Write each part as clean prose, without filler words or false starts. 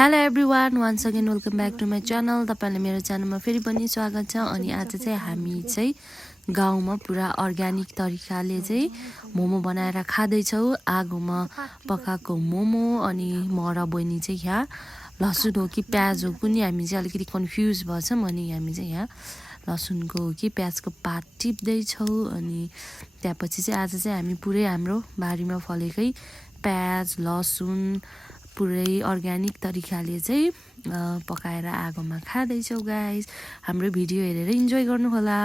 Hello everyone once again welcome back to my channel. तपाईँलाई मेरो च्यानलमा फेरि पनि स्वागत छ। अनि आज चाहिँ हामी चाहिँ गाउँमा पुरा अर्ग्यानिक तरिकाले चाहिँ मोमो बनाएर खाँदैछौँ। आगोमा पकाएको मोमो। अनि म र बहिनी चाहिँ यहाँ लसुन हो कि प्याज हो कुनै हामी चाहिँ अलिकति कन्फ्युज भएछौँ। अनि हामी चाहिँ यहाँ लसुनको हो कि प्याजको पात टिप्दैछौँ। अनि त्यसपछि चाहिँ आज चाहिँ हामी पुरै हाम्रो बारीमा फलेकै प्याज लसुन पुरै अर्ग्यानिक तरिकाले चाहिँ पकाएर आगोमा खाँदैछौँ गाइस। हाम्रो भिडियो हेरेर इन्जोय गर्नुहोला।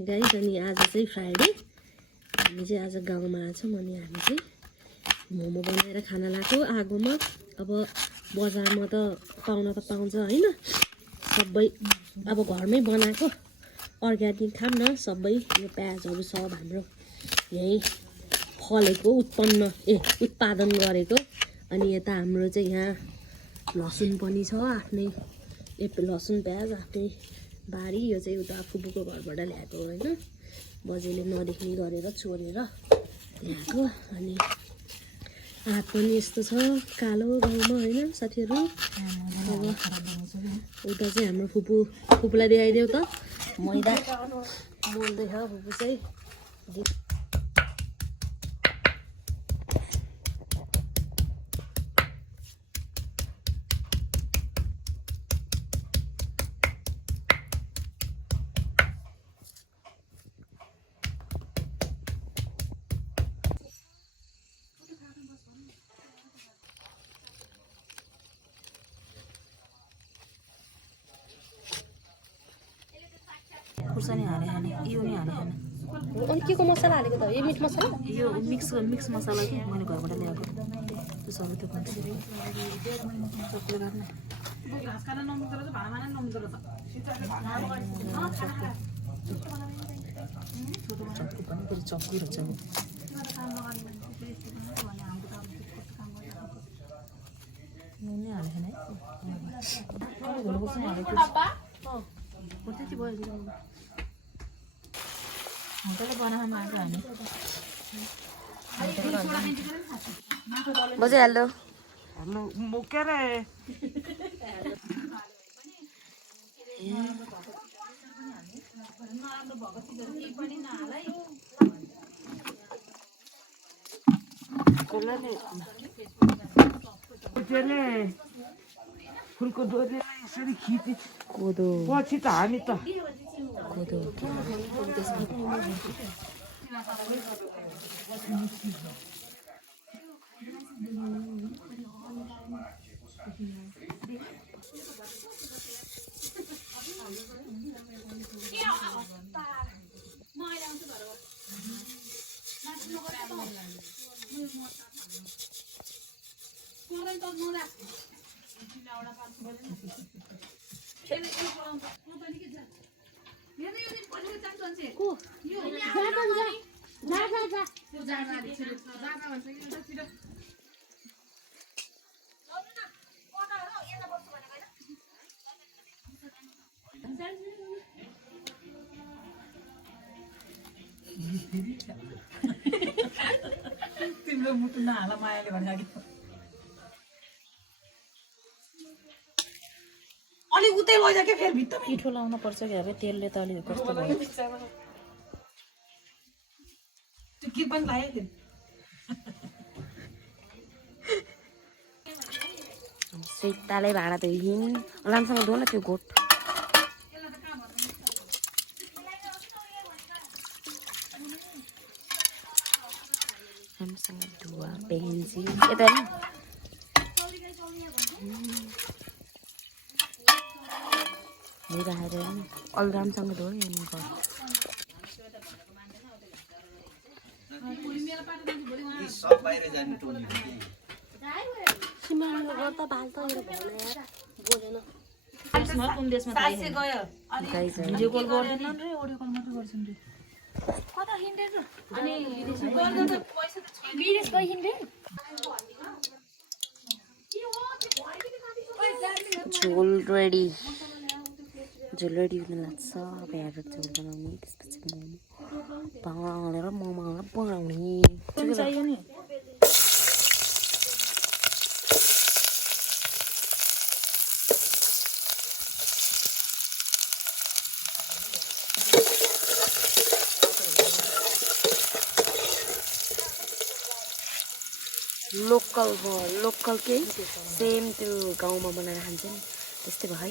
गाइस अनि आज चाहिँ फ्राइडे, हामी चाहिँ आज गाउँमा आछौँ। अनि हामी चाहिँ मोमो बनाएर खाना लाग्यो आगोमा। अब बजारमा त पाउन त पाउँछ होइन, सबै अब घरमै बनाएको अर्ग्यानिक खाम न। सबै यो प्याजहरू सब हाम्रो यहीँ फलेको उत्पादन गरेको। अनि यता हाम्रो चाहिँ यहाँ लसुन पनि छ, आफ्नै लसुन प्याज आफ्नै बारी। यो चाहिँ उता फुपूको घरबाट ल्याएको होइन, बजेले नदेख्ने गरेर चोरेर ल्याएको। अनि हात पनि यस्तो छ कालो गाउँमा होइन साथीहरू। अब उता चाहिँ हाम्रो फुपूलाई देखाइदेऊ त, मैदा मोल्दैछ फुपू चाहिँ। खुर्सानी हाले खाने, यो नि हाले खाने। अनि के को मसला हालेको त? यो मिट मसला, यो मिक्स मसला कि मैले घरबाट ल्याएको त्यो सबै त्यो चक्कु पनि फेरि चक्कु रहेछ। नुनै हाले खाने त्यति भयो। होटल बनाउनु आएको हामी बजे हेलो हेलो मुके रे फुलको डोरी यसरी खिची कोदो पछि त हामी त कोदो तिम्रो मुटु नहाला मायाले भनेको अलि उतै लैजा के फेरि भित्ता पिठो लाउन पर्छ कि अरे तेलले त अलि कस्तो भयो। त्यो के पनि लाग्यो त्यो सेताले भाँडा त हिम लामसँग धो न त्यो गोठ। राम्रोसँग धुवा पेन्सिल यता राखेर अलि राम्रोसँग धो नि। सिमाइलो गर्दा भाल त यो भनेर बोलेन देशमा कुन देशमा थाहै छैन गयो भिडियो कल गर्दैनन् रे अडियो कल मात्रै गर्छन् रे कता हिँड्दै छ अनि गर्दा त पैसा त छैन विदेश गइ हिँड्दै झोल रेडी हुन लाग्छ प्याज झोल बनाउने त्यसपछि मोमो भाँडा हालेर मोमो हालेर बनाउने कुन चाहियो नि लोकल के सेम त्यो गाउँमा बनाएर खान्छ नि त्यस्तै भयो है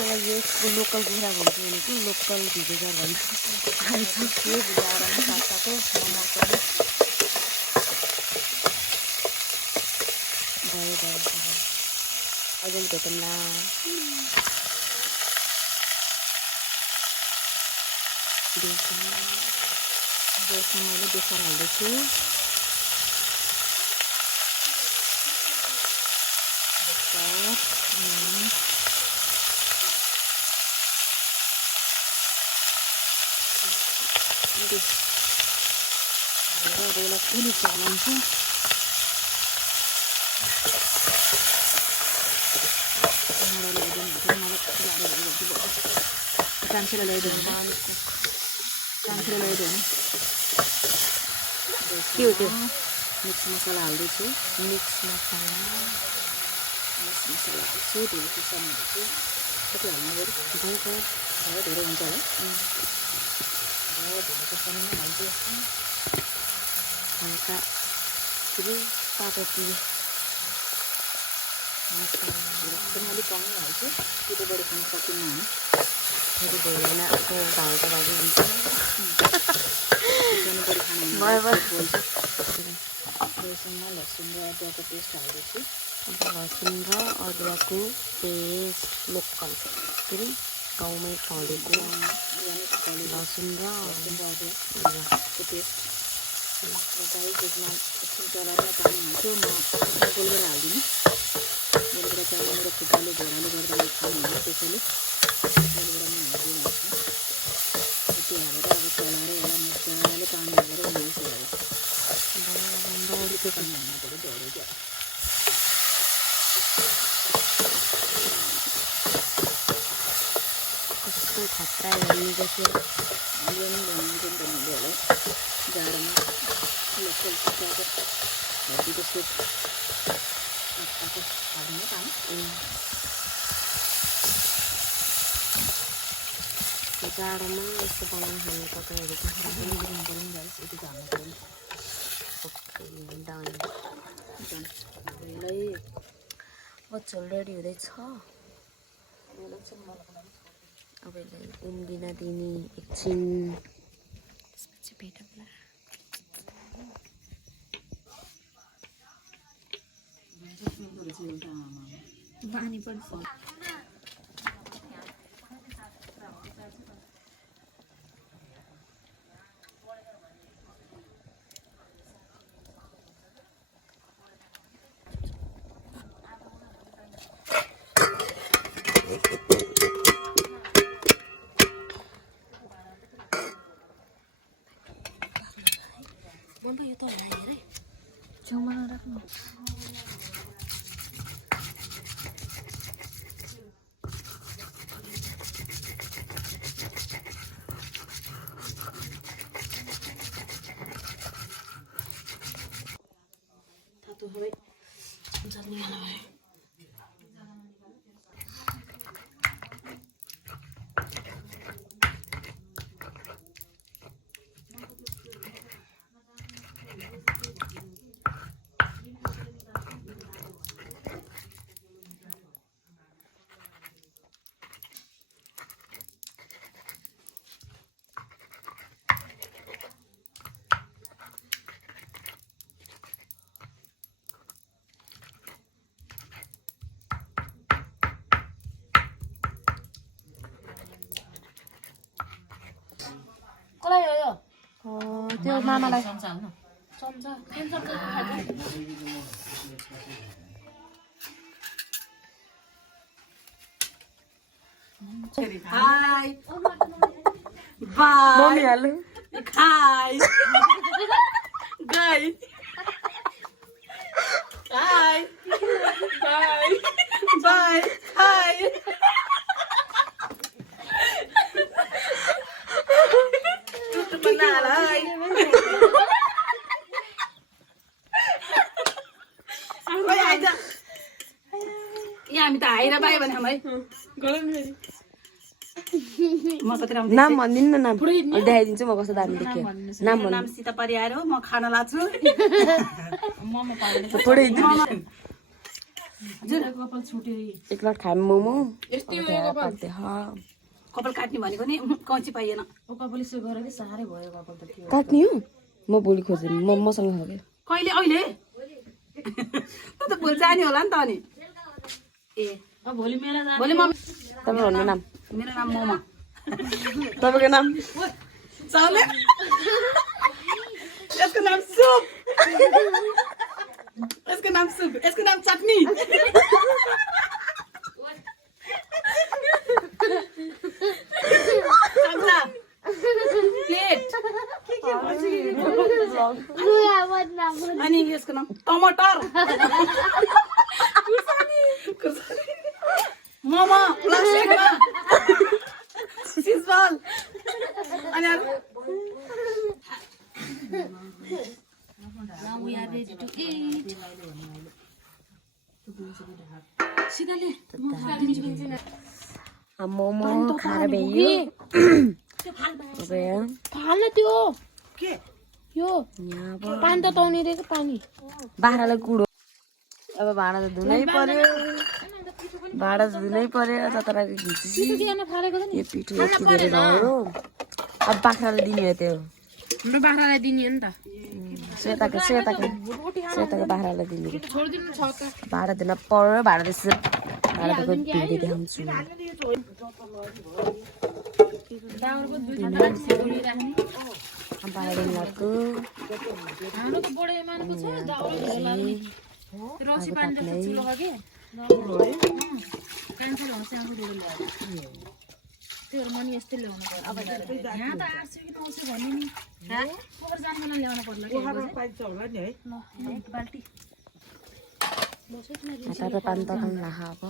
मलाई यो लोकल गुरा भन्छु भनेको लोकल भिजेगर भन्छ आउँछ के भिजाएर साथसाथै मोमो पनि भयो अझै भेटौँला बेसन मैले बेसन हाल्दैछु Adalah kulit jangan sih. Cancel lagi Cute. Mix masala itu, mix masala itu dulu kita itu. Tapi lama baru dari orang dulu kesana aja. Angka jadi pakai kenali kamu aja kita berikan satu mana jadi boleh nak aku tahu lagi bisa kita berikan bersama langsung ada aku paste lagi sih langsung ada aku paste lokal jadi kau main kali ku langsung ada aku paste Guys, इसमें चलाने पानी है तो मैं बोल रहा हूँ ना बोल रहा था मेरे खुदाले बोराले करता है खाने में स्पेशली बोल रहा मैं आगे ना तो यार अब चला रहे हैं मैं चलाने पानी आ रहा है नहीं चला बंदा पे पानी आना पड़े दौड़े जा कुछ खतरा है ये जैसे ये नहीं बनने बोले जा रहा हूँ local kita ada jadi itu sup apa harusnya kan kita rumah sepanahan pakai itu paling guys itu jangan oke done mulai बच्चों रेडी हुँदैछ अब यसलाई उम्लिन दिने एकछिन त्यसपछि भेटौँला पानी पर्छ मम्मी यो त हालेर है छेउमा नराख्नु तो हमें जल्दी आना है मलाई हो यो त्यो मामालाई चम्चा पेन्सनको खाइदिनु हाय बाय मम्मी हाल्नु हाय गाई हाय बाय बाय हाय टुट बनाला हाय ओइ आइज यहाँ हामी त हाइरा बाई भने हामी म कति राम्रो नाम भनिदिनु न नाम देखाइदिन्छु म कस्तो दामी देख्यो नाम मेरो नाम सीता परियार हो म खाना लाग्छु मोमो पाल्दै थोरै हजुर कपाल छुट्यो एक लट खाए मोमो यस्तै हो यो कपाल कपाल काट्ने भनेको नि कौची पाइएन ओ कपाल यसो गरेर के साह्रै भयो कपाल त के हो काट्ने हो म भोलि खोज्छु म मसँग खाएको कहिले अहिले त त भोलि जाने होला नि त अनि ए अब भोलि मेला जाने भोलि म तपाईँ भन्नु नाम मेरो नाम मोमा तपाईँको नाम चाउले यसको नाम सुप यसको नाम सुप यसको नाम चटनी चम्चा प्लेट अनि यसको नाम टमाटर मोमो प्लास्टिकमा सिजबल अनि Now we are ready to eat. सिधाले momo खाएर भ्याइयो फाल्न त्यो के यो यहाँ पानी त ताउने रे पानी बाख्रालाई कुडो अब भाँडा त धुनै पर्यो भाँडा धुनै पर्यो जताराको घिची किन फालेको छ नि यो पिठो यति धेरै भयो अब बाख्रालाई दिने हो त्यो हाम्रो बाख्रालाई दिने हो नि त सेताको बाख्रालाई दिने छोडिदिनु छ त भाँडा धुन पर्यो भाँडा त्यसो भाँडा धुएको धुँदै देखाउँछु दाउरको दुई घण्टा छोडिराख्ने भाँडा धुन लाग्यो हाम्रो त बडे मानेको छ दाउरो लाग्ने रसी पानी जस्तो चुलो हो के क्यान्सर हुन्छ आफू डोरी ल्याएर त्योहरू मनी यस्तै ल्याउनु पर्यो अब यहाँ त 800 कि 900 भन्ने नि पोखर जानुमा ल्याउनु पर्ला बाल्टी तपाईँ पानी तताउनु राख अब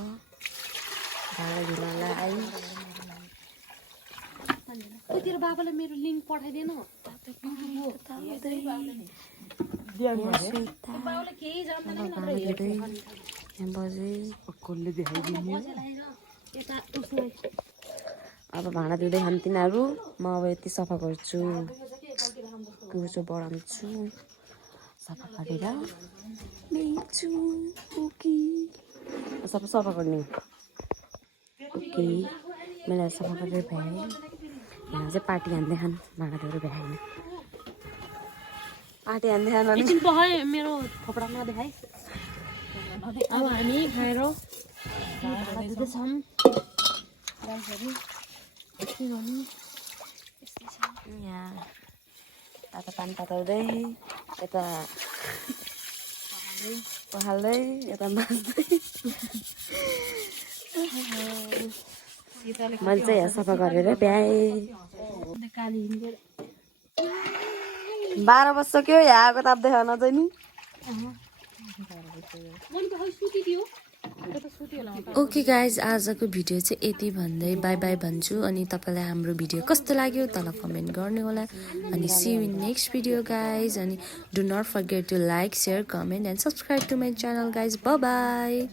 भाँडा धुनलाई आइ तेरो बाबालाई मेरो लिङ्क पठाइदिएन बाबाले केही जान्दैन यता उसलाई अब भाँडा धुँदै खानु तिनीहरू म अब यति सफा गर्छु कुर्चो बढाउँछु सफा गरेर बेच्छु ओके सबै सफा गर्ने ओके मैले सफा गरेर भ्याएँ यहाँ चाहिँ पार्टी हान्दै खानु भाँडा धुएर भ्याएन पार्टी हान्दै खानु एकछिन पखाए मेरो थोपडा नदेखाइ अब हामी खाएर भाँडा धुँदैछौँ राइसहरू के गर्नु यहाँ तातो पानी तताउँदै यता पखाल्दै यता मास्दै मैले चाहिँ यहाँ सफा गरेर भ्याएँ 12 बजिसक्यो यहाँ आएको ताप्दै खान चाहिँ नि ओके गाइज आजको भिडियो चाहिँ यति भन्दै बाई बाई भन्छु अनि तपाईँलाई हाम्रो भिडियो कस्तो लाग्यो तल कमेन्ट गर्ने होला अनि see you in next video guys अनि do not forget to like share comment and subscribe to my channel guys bye by